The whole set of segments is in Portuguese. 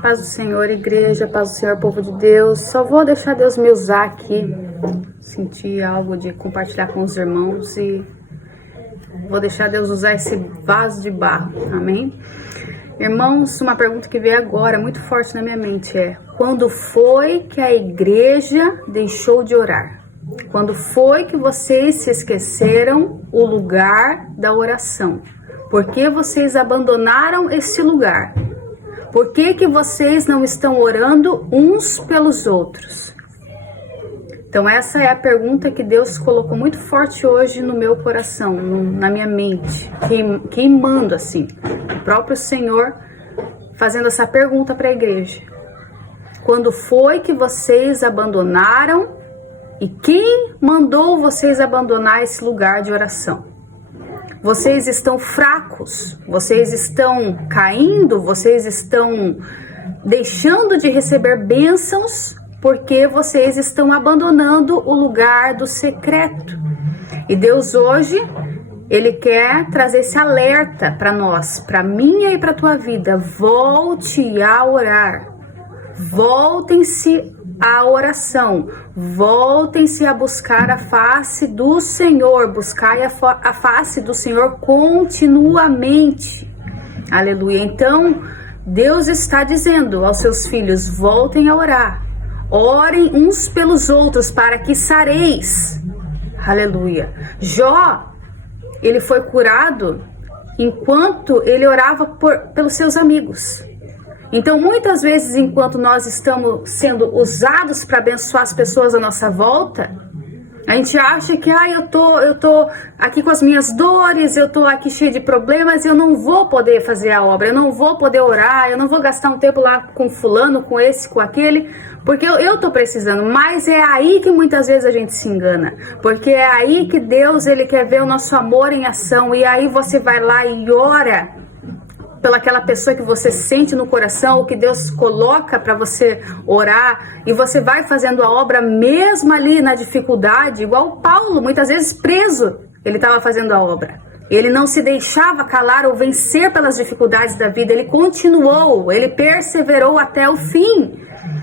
Paz do Senhor, igreja, paz do Senhor, povo de Deus. Só vou deixar Deus me usar aqui. Senti algo de compartilhar com os irmãos e vou deixar Deus usar esse vaso de barro, amém? Irmãos, uma pergunta que veio agora, muito forte na minha mente, é: quando foi que a igreja deixou de orar? Quando foi que vocês se esqueceram o lugar da oração? Por que vocês abandonaram esse lugar? Por que que vocês não estão orando uns pelos outros? Então essa é a pergunta que Deus colocou muito forte hoje no meu coração, na minha mente, queimando assim. O próprio Senhor fazendo essa pergunta para a igreja. Quando foi que vocês abandonaram e quem mandou vocês abandonar esse lugar de oração? Vocês estão fracos, vocês estão caindo, vocês estão deixando de receber bênçãos porque vocês estão abandonando o lugar do secreto. E Deus hoje, Ele quer trazer esse alerta para nós, para minha e para tua vida. Volte a orar, voltem-se à oração, voltem-se a buscar a face do Senhor, buscai a face do Senhor continuamente, aleluia. Então Deus está dizendo aos seus filhos: voltem a orar, orem uns pelos outros para que sareis, aleluia. Jó, ele foi curado enquanto ele orava pelos seus amigos. Então, muitas vezes, enquanto nós estamos sendo usados para abençoar as pessoas à nossa volta, a gente acha que eu tô aqui com as minhas dores, eu tô aqui cheio de problemas, eu não vou poder fazer a obra, eu não vou poder orar, eu não vou gastar um tempo lá com fulano, com esse, com aquele, porque eu tô precisando. Mas é aí que muitas vezes a gente se engana, porque é aí que Deus, Ele quer ver o nosso amor em ação, e aí você vai lá e ora pelaquela pessoa que você sente no coração, o que Deus coloca para você orar, e você vai fazendo a obra mesmo ali na dificuldade, igual Paulo, muitas vezes preso, ele estava fazendo a obra. Ele não se deixava calar ou vencer pelas dificuldades da vida, ele continuou, ele perseverou até o fim.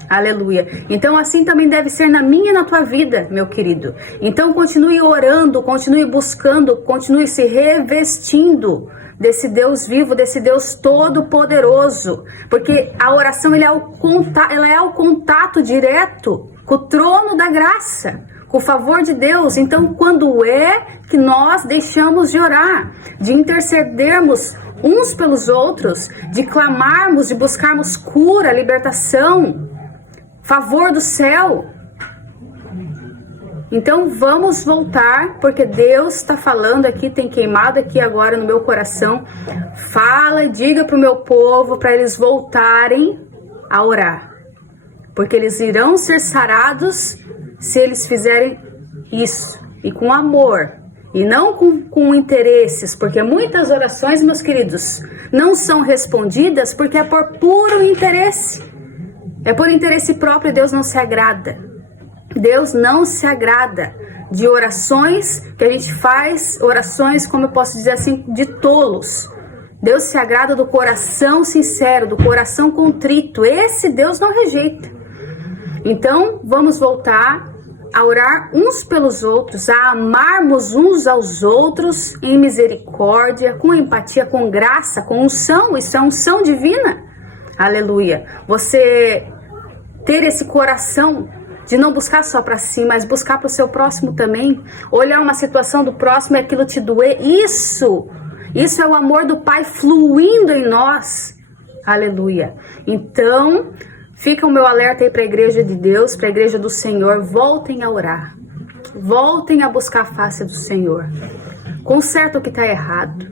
Aleluia. Então assim também deve ser na minha e na tua vida, meu querido. Então continue orando, continue buscando, continue se revestindo desse Deus vivo, desse Deus todo-poderoso, porque a oração ela é o contato direto com o trono da graça, com o favor de Deus. Então, quando é que nós deixamos de orar, de intercedermos uns pelos outros, de clamarmos, de buscarmos cura, libertação, favor do céu? Então vamos voltar, porque Deus está falando aqui, tem queimado aqui agora no meu coração. Fala e diga para o meu povo, para eles voltarem a orar, porque eles irão ser sarados se eles fizerem isso, e com amor, e não com interesses, porque muitas orações, meus queridos, não são respondidas porque é por puro interesse, é por interesse próprio. Deus não se agrada. Deus não se agrada de orações que a gente faz, orações, como eu posso dizer assim, de tolos. Deus se agrada do coração sincero, do coração contrito. Esse Deus não rejeita. Então, vamos voltar a orar uns pelos outros, a amarmos uns aos outros em misericórdia, com empatia, com graça, com unção. Isso é unção divina. Aleluia. Você ter esse coração de não buscar só para si, mas buscar para o seu próximo também. Olhar uma situação do próximo e aquilo te doer. Isso é o amor do Pai fluindo em nós. Aleluia. Então, fica o meu alerta aí para a igreja de Deus, para a igreja do Senhor. Voltem a orar. Voltem a buscar a face do Senhor. Conserta o que está errado.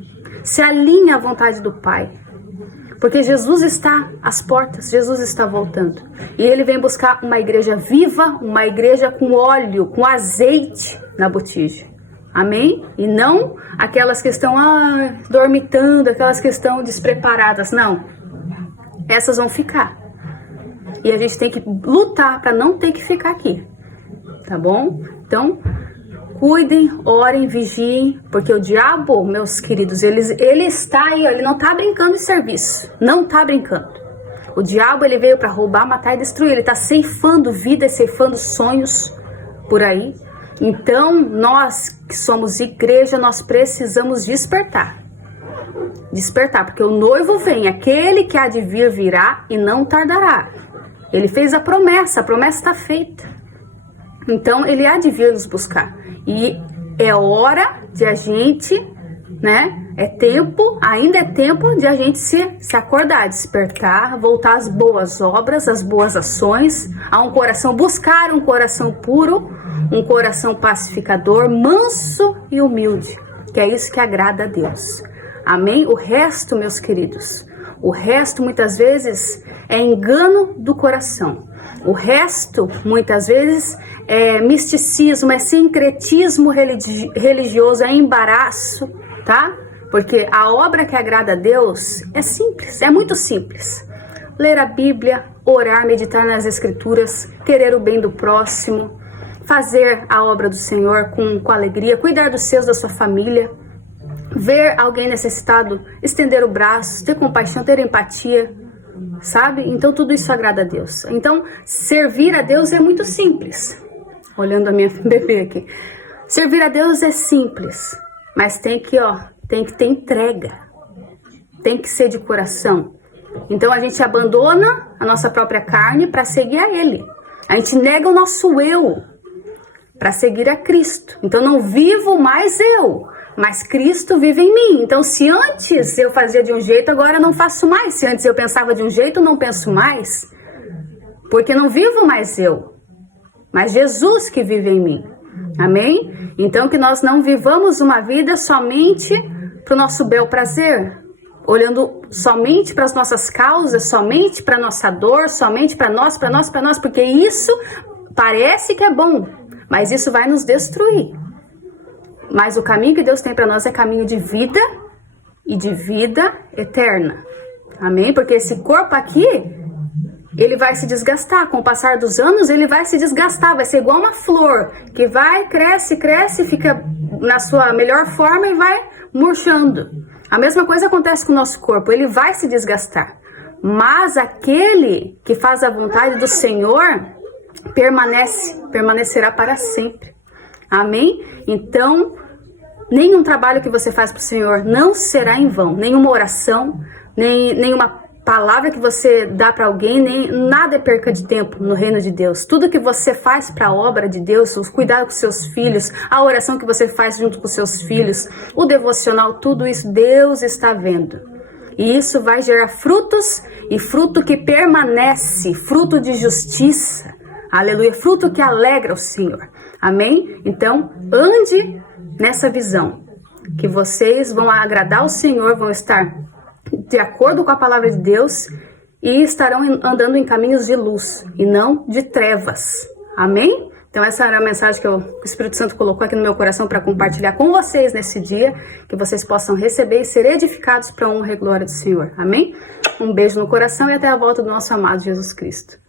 Se alinhe à vontade do Pai. Porque Jesus está às portas, Jesus está voltando. E Ele vem buscar uma igreja viva, uma igreja com óleo, com azeite na botija. Amém? E não aquelas que estão dormitando, aquelas que estão despreparadas. Não. Essas vão ficar. E a gente tem que lutar para não ter que ficar aqui. Tá bom? Então, cuidem, orem, vigiem, porque o diabo, meus queridos, ele está aí, ele não está brincando de serviço, não está brincando. O diabo, ele veio para roubar, matar e destruir. Ele está ceifando vidas, ceifando sonhos por aí. Então, nós que somos igreja, nós precisamos despertar. Despertar, porque o noivo vem, aquele que há de vir virá e não tardará. Ele fez a promessa está feita. Então, ele há de vir nos buscar. E é hora de a gente, né? Ainda é tempo de a gente se acordar, despertar, voltar às boas obras, às boas ações, a um coração, buscar um coração puro, um coração pacificador, manso e humilde, que é isso que agrada a Deus. Amém? O resto, meus queridos, o resto muitas vezes é engano do coração. O resto, muitas vezes, é misticismo, é sincretismo religioso, é embaraço, tá? Porque a obra que agrada a Deus é simples, é muito simples. Ler a Bíblia, orar, meditar nas Escrituras, querer o bem do próximo, fazer a obra do Senhor com alegria, cuidar dos seus, da sua família, ver alguém necessitado, estender o braço, ter compaixão, ter empatia, sabe? Então tudo isso agrada a Deus. Então servir a Deus é muito simples. Olhando a minha bebê aqui. Servir a Deus é simples, mas tem que ter entrega. Tem que ser de coração. Então a gente abandona a nossa própria carne para seguir a Ele. A gente nega o nosso eu para seguir a Cristo. Então não vivo mais eu, mas Cristo vive em mim. Então se antes eu fazia de um jeito, agora não faço mais. Se antes eu pensava de um jeito, não penso mais. Porque não vivo mais eu, mas Jesus que vive em mim. Amém? Então que nós não vivamos uma vida somente para o nosso bel prazer, olhando somente para as nossas causas, somente para a nossa dor, somente para nós, porque isso parece que é bom, mas isso vai nos destruir. Mas o caminho que Deus tem para nós é caminho de vida e de vida eterna. Amém? Porque esse corpo aqui, ele vai se desgastar. Com o passar dos anos, ele vai se desgastar. Vai ser igual uma flor que vai, cresce, fica na sua melhor forma e vai murchando. A mesma coisa acontece com o nosso corpo. Ele vai se desgastar. Mas aquele que faz a vontade do Senhor permanecerá para sempre. Amém? Então, nenhum trabalho que você faz para o Senhor não será em vão. Nenhuma oração, nenhuma palavra que você dá para alguém, nada é perca de tempo no reino de Deus. Tudo que você faz para a obra de Deus, os cuidados com seus filhos, a oração que você faz junto com seus filhos, o devocional, tudo isso Deus está vendo. E isso vai gerar frutos, e fruto que permanece, fruto de justiça. Aleluia, fruto que alegra o Senhor. Amém? Então, ande nessa visão, que vocês vão agradar o Senhor, vão estar de acordo com a palavra de Deus e estarão andando em caminhos de luz e não de trevas. Amém? Então essa era a mensagem que o Espírito Santo colocou aqui no meu coração para compartilhar com vocês nesse dia, que vocês possam receber e ser edificados para a honra e glória do Senhor. Amém? Um beijo no coração e até a volta do nosso amado Jesus Cristo.